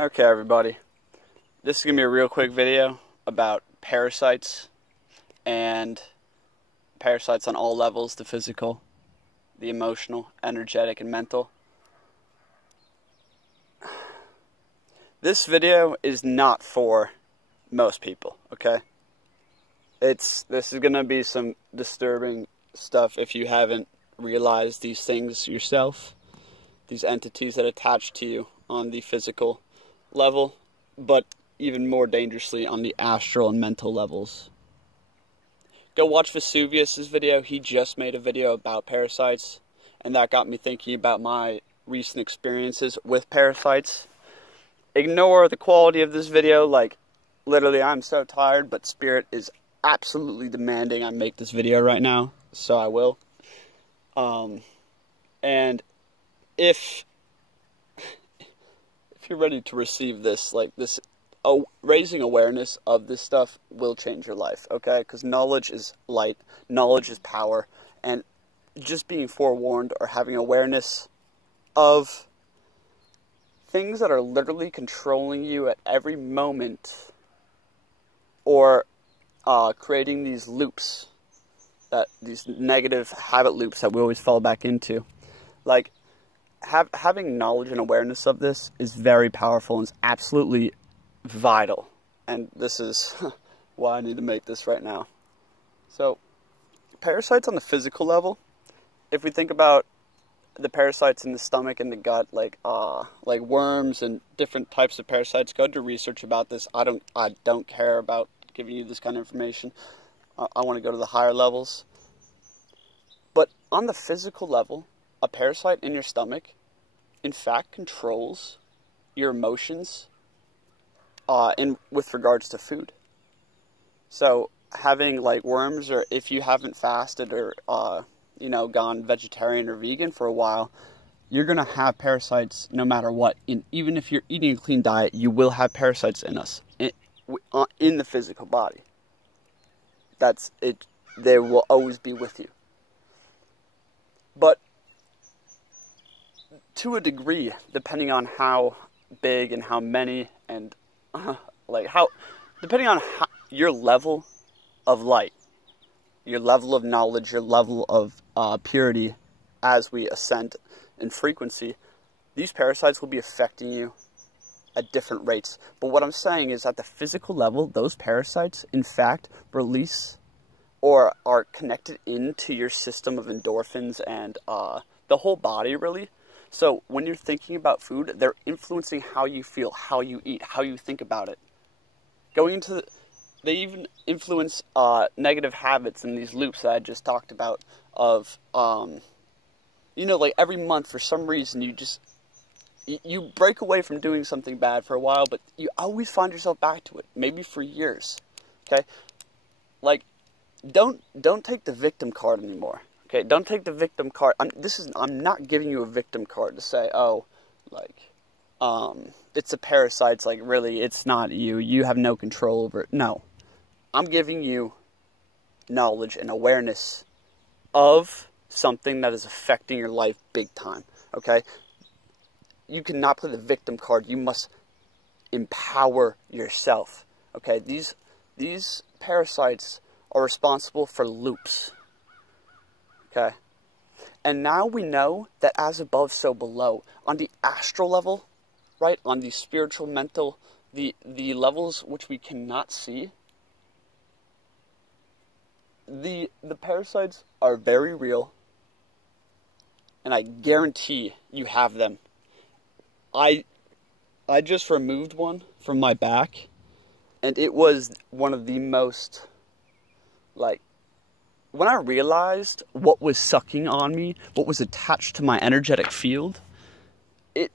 Okay, everybody, this is going to be a real quick video about parasites, and parasites on all levels: the physical, the emotional, energetic, and mental. This video is not for most people, okay? This is going to be some disturbing stuff if you haven't realized these things yourself, these entities that attach to you on the physical level, but even more dangerously on the astral and mental levels. Go watch Vesuvius's video. He just made a video about parasites, and that got me thinking about my recent experiences with parasites. Ignore the quality of this video. Like, literally, I'm so tired, but Spirit is absolutely demanding I make this video right now, so I will. And if you're ready to receive this, like this, raising awareness of this stuff will change your life, okay? Because knowledge is light, knowledge is power, and just being forewarned or having awareness of things that are literally controlling you at every moment, or creating these loops, these negative habit loops that we always fall back into. Like, having knowledge and awareness of this is very powerful and is absolutely vital. And this is why I need to make this right now. So, parasites on the physical level, if we think about the parasites in the stomach and the gut, like worms and different types of parasites, go do research about this. I don't care about giving you this kind of information. I want to go to the higher levels. But on the physical level, a parasite in your stomach, in fact, controls your emotions with regards to food. So having like worms, or if you haven't fasted or gone vegetarian or vegan for a while, you're gonna have parasites no matter what. Even if you're eating a clean diet, you will have parasites in us in the physical body. That's it. They will always be with you. But to a degree, depending on how big and how many, and depending on your level of light, your level of knowledge, your level of purity, as we ascend in frequency, these parasites will be affecting you at different rates. But what I'm saying is, at the physical level, those parasites, in fact, release or are connected into your system of endorphins and the whole body, really. So when you're thinking about food, they're influencing how you feel, how you eat, how you think about it. They even influence negative habits in these loops that I just talked about of, like every month for some reason you break away from doing something bad for a while, but you always find yourself back to it, maybe for years, okay? Like, don't take the victim card anymore. Okay, don't take the victim card. I'm not giving you a victim card to say, oh, like, it's a parasite. Like, really, it's not you. You have no control over it. No, I'm giving you knowledge and awareness of something that is affecting your life big time. Okay, you cannot play the victim card. You must empower yourself. Okay, these parasites are responsible for loops. Okay, and now we know that as above, so below. On the astral level, right, on the spiritual, mental, the levels which we cannot see, the parasites are very real, and I guarantee you have them. I just removed one from my back, and it was one of the most, like, when I realized what was sucking on me, what was attached to my energetic field, it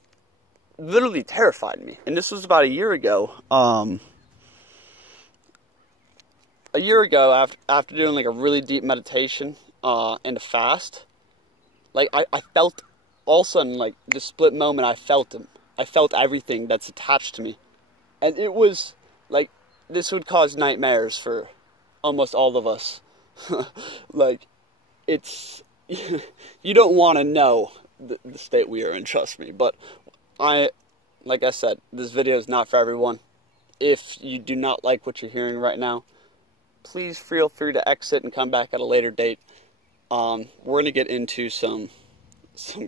literally terrified me. And this was about a year ago. After doing like a really deep meditation and a fast, like I felt, all of a sudden, like this split moment, I felt him. I felt everything that's attached to me. And it was like, this would cause nightmares for almost all of us. Like, it's, you don't want to know the state we are in, trust me. But like I said, this video is not for everyone. If you do not like what you're hearing right now, please feel free to exit and come back at a later date. We're going to get into some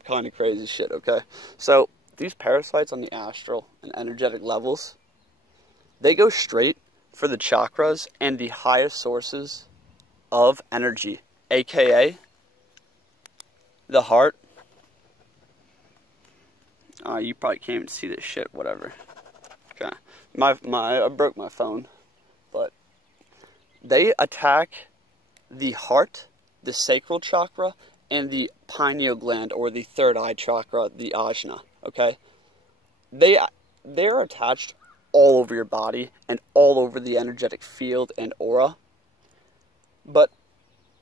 kind of crazy shit, okay? So, these parasites on the astral and energetic levels, they go straight for the chakras and the highest sources of energy, aka the heart. You probably can't even see this shit, whatever. Okay. I broke my phone, but they attack the heart, the sacral chakra, and the pineal gland, or the third eye chakra, the ajna, okay? They're attached all over your body and all over the energetic field and aura. But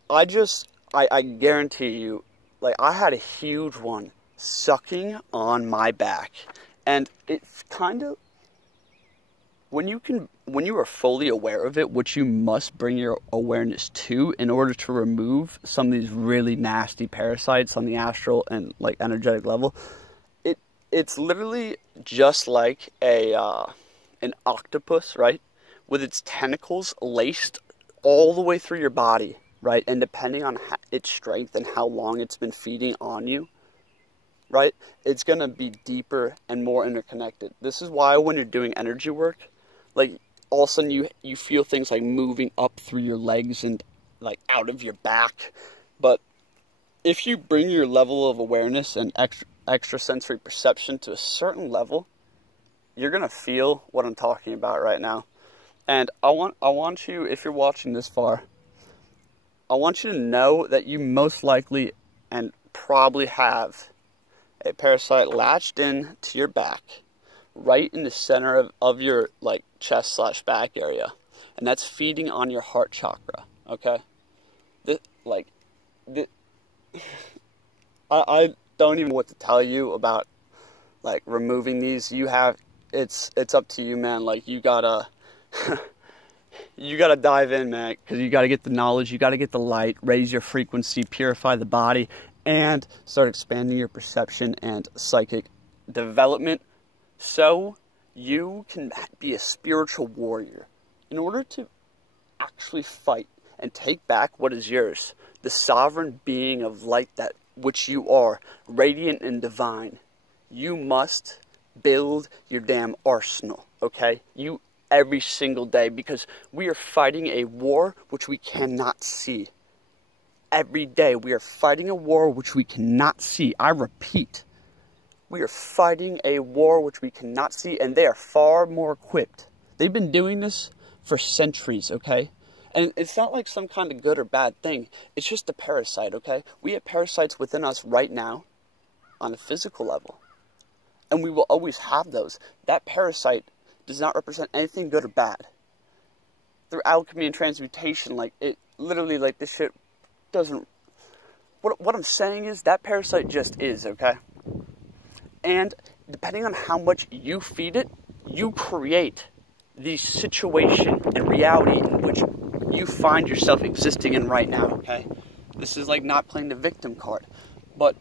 I guarantee you, like, I had a huge one sucking on my back. And it's kind of, when you are fully aware of it, which you must bring your awareness to in order to remove some of these really nasty parasites on the astral and like energetic level, it's literally just like an octopus, right? With its tentacles laced all the way through your body, right? And depending on its strength and how long it's been feeding on you, right? It's going to be deeper and more interconnected. This is why when you're doing energy work, like, all of a sudden you feel things like moving up through your legs and like out of your back. But if you bring your level of awareness and extrasensory perception to a certain level, you're going to feel what I'm talking about right now. And I want you, if you're watching this far, I want you to know that you most likely and probably have a parasite latched in to your back, right in the center of your like chest / back area, and that's feeding on your heart chakra. Okay, I don't even know what to tell you about like removing these. It's up to you, man. Like, you gotta you gotta dive in, man, because you gotta get the knowledge, you gotta get the light, raise your frequency, purify the body, and start expanding your perception and psychic development so you can be a spiritual warrior in order to actually fight and take back what is yours, the sovereign being of light that which you are, radiant and divine. You must build your damn arsenal, okay? Every single day, because we are fighting a war which we cannot see. Every day we are fighting a war which we cannot see. I repeat, we are fighting a war which we cannot see, and they are far more equipped. They've been doing this for centuries, okay? And it's not like some kind of good or bad thing. It's just a parasite, okay? We have parasites within us right now on a physical level. And we will always have those. That parasite does not represent anything good or bad. Through alchemy and transmutation, like, it literally, like, this shit doesn't... What I'm saying is, that parasite just is, okay? And depending on how much you feed it, you create the situation and reality in which you find yourself existing in right now, okay? This is like not playing the victim card. But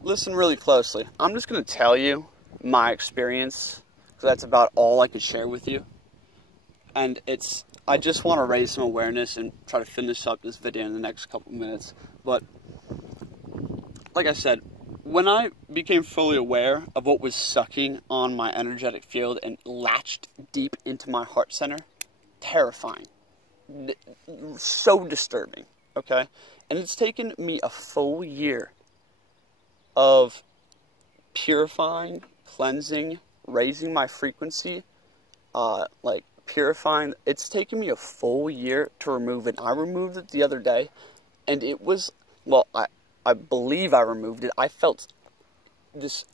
listen really closely. I'm just going to tell you my experience, because that's about all I could share with you. And I just want to raise some awareness and try to finish up this video in the next couple minutes. But like I said, when I became fully aware of what was sucking on my energetic field and latched deep into my heart center, terrifying, so disturbing, okay? And it's taken me a full year of purifying, cleansing, raising my frequency, like purifying. It's taken me a full year to remove it. I removed it the other day, and it was, well, I believe I removed it. I felt this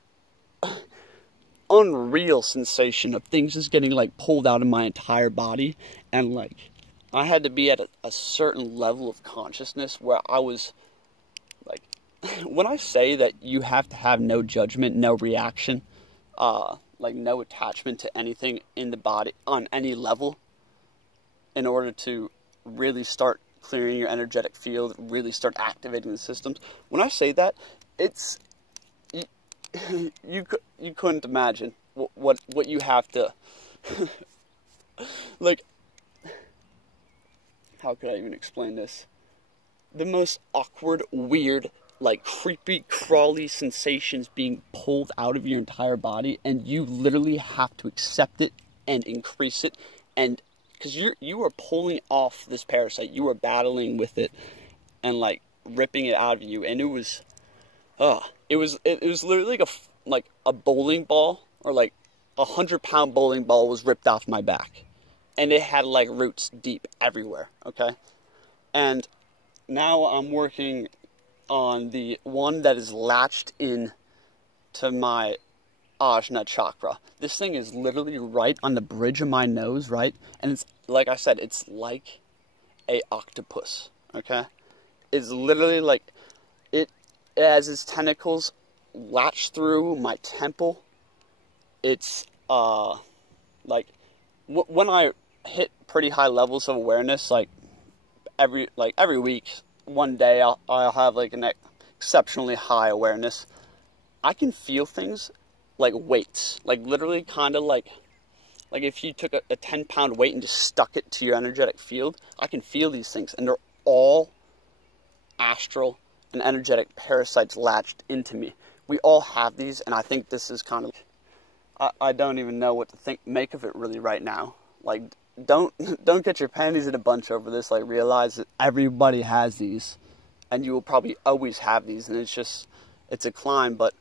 unreal sensation of things just getting like pulled out of my entire body, and like I had to be at a certain level of consciousness where I was like, when I say that you have to have no judgment, no reaction, like no attachment to anything in the body on any level in order to really start clearing your energetic field, really start activating the systems. When I say that, you couldn't imagine what you have to like. How could I even explain this? The most awkward, weird, like creepy, crawly sensations being pulled out of your entire body, and you literally have to accept it and increase it, and because you are pulling off this parasite, you are battling with it, and like ripping it out of you, and it was literally like a bowling ball, or like 100-pound bowling ball was ripped off my back, and it had like roots deep everywhere. Okay, and now I'm working on the one that is latched in to my Ajna chakra. This thing is literally right on the bridge of my nose, right? And it's, like I said, it's like a octopus, okay? It's literally like, it has its tentacles latched through my temple. It's, like, when I hit pretty high levels of awareness, like every week, one day I'll have like an exceptionally high awareness. I can feel things like weights, like literally kind of like if you took a 10-pound weight and just stuck it to your energetic field. I can feel these things, and they're all astral and energetic parasites latched into me. We all have these, and I think this is kind of, I don't even know what to make of it really right now. Like, don't get your panties in a bunch over this. Like, realize that everybody has these, and you will probably always have these, and it's a climb, but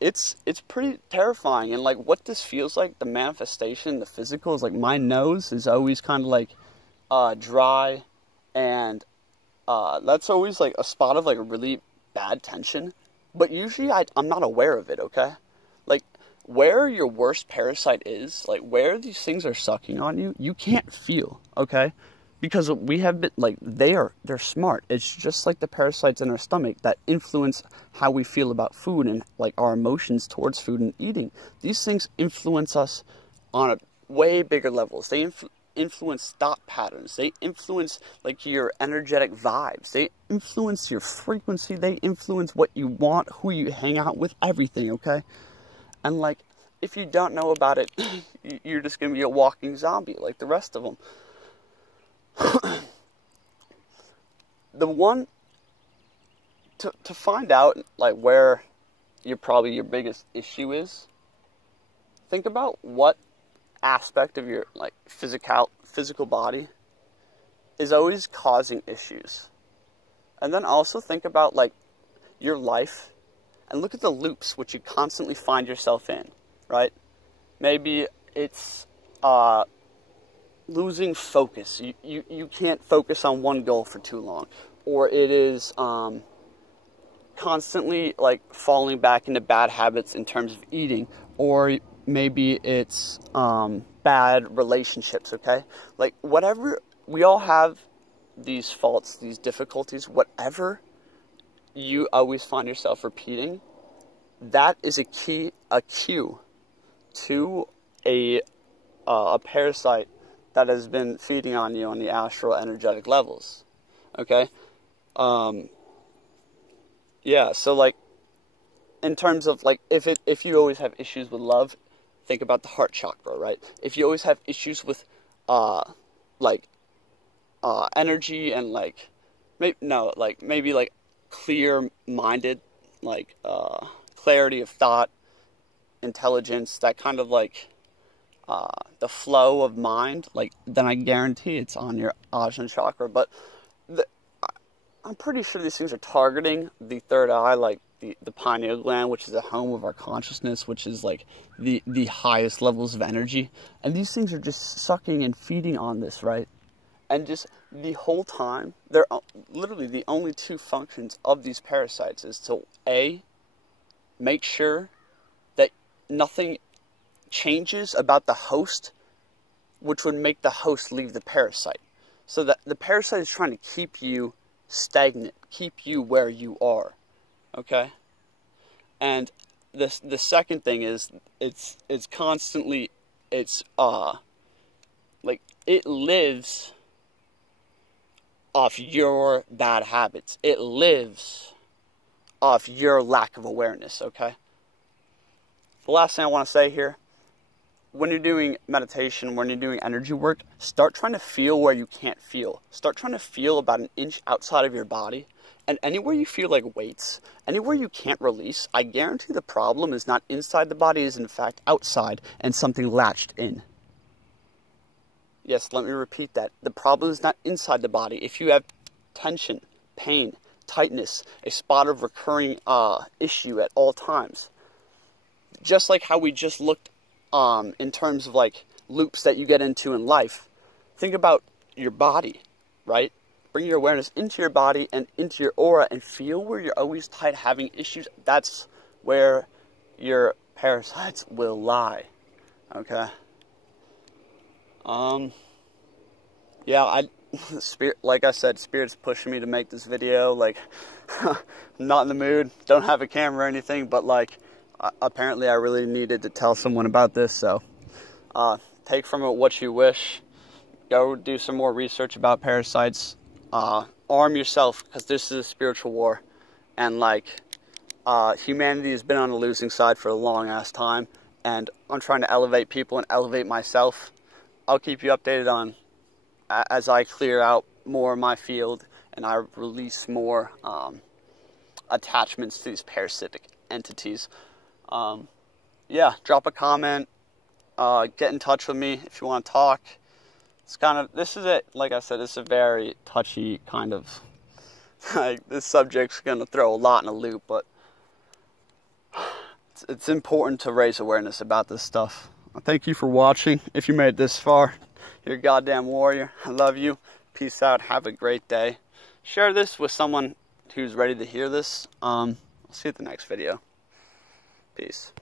it's pretty terrifying. And like, what this feels like, the manifestation, the physical, is like my nose is always kind of like dry, and that's always like a spot of like a really bad tension, but usually I'm not aware of it. Okay, like, where your worst parasite is, like where these things are sucking on you, you can't feel, okay? Because we have been, like, they're smart. It's just like the parasites in our stomach that influence how we feel about food and like our emotions towards food and eating. These things influence us on a way bigger levels. They influence thought patterns. They influence like your energetic vibes. They influence your frequency. They influence what you want, who you hang out with, everything, okay? And like, if you don't know about it, you're just going to be a walking zombie like the rest of them. The one to find out like where your biggest issue is, think about what aspect of your like physical body is always causing issues. And then also think about like your life, and look at the loops which you constantly find yourself in, right? Maybe it's losing focus. You can't focus on one goal for too long. Or it is constantly like falling back into bad habits in terms of eating. Or maybe it's bad relationships, okay? Like, whatever, we all have these faults, these difficulties, whatever you always find yourself repeating, that is a cue to a parasite that has been feeding on you on the astral energetic levels. Okay? Yeah, so like, in terms of like, if you always have issues with love, think about the heart chakra, right? If you always have issues with energy and like, maybe like clear-minded, like clarity of thought, intelligence, that kind of like the flow of mind, like, then I guarantee it's on your Ajna chakra. But I'm pretty sure these things are targeting the third eye, like the pineal gland, which is the home of our consciousness, which is like the highest levels of energy. And these things are just sucking and feeding on this, right? And just the whole time, they're literally the only two functions of these parasites is to A, make sure that nothing changes about the host, which would make the host leave the parasite. So that the parasite is trying to keep you stagnant, keep you where you are, okay? And the second thing is it's constantly, like, it lives off your bad habits. It lives off your lack of awareness, okay? The last thing I want to say here, when you're doing meditation, when you're doing energy work, start trying to feel where you can't feel. Start trying to feel about an inch outside of your body. And anywhere you feel like weights, anywhere you can't release, I guarantee the problem is not inside the body, is in fact outside and something latched in. Yes, let me repeat that. The problem is not inside the body. If you have tension, pain, tightness, a spot of recurring issue at all times, just like how we just looked in terms of like loops that you get into in life, think about your body, right? Bring your awareness into your body and into your aura and feel where you're always tight, having issues. That's where your parasites will lie. Okay? Yeah, Spirit, like I said, Spirit's pushing me to make this video. Like, I'm not in the mood, don't have a camera or anything, but like, apparently I really needed to tell someone about this, so take from it what you wish. Go do some more research about parasites. Arm yourself, because this is a spiritual war, and like humanity has been on the losing side for a long ass time, and I'm trying to elevate people and elevate myself. I'll keep you updated on as I clear out more of my field and I release more attachments to these parasitic entities. Yeah, drop a comment, get in touch with me if you want to talk. It's kind of, this is it, like I said, it's a very touchy kind of, like, this subject's going to throw a lot in a loop, but it's important to raise awareness about this stuff. Thank you for watching. If you made it this far, you're a goddamn warrior. I love you. Peace out. Have a great day. Share this with someone who's ready to hear this. I'll see you at the next video. Peace.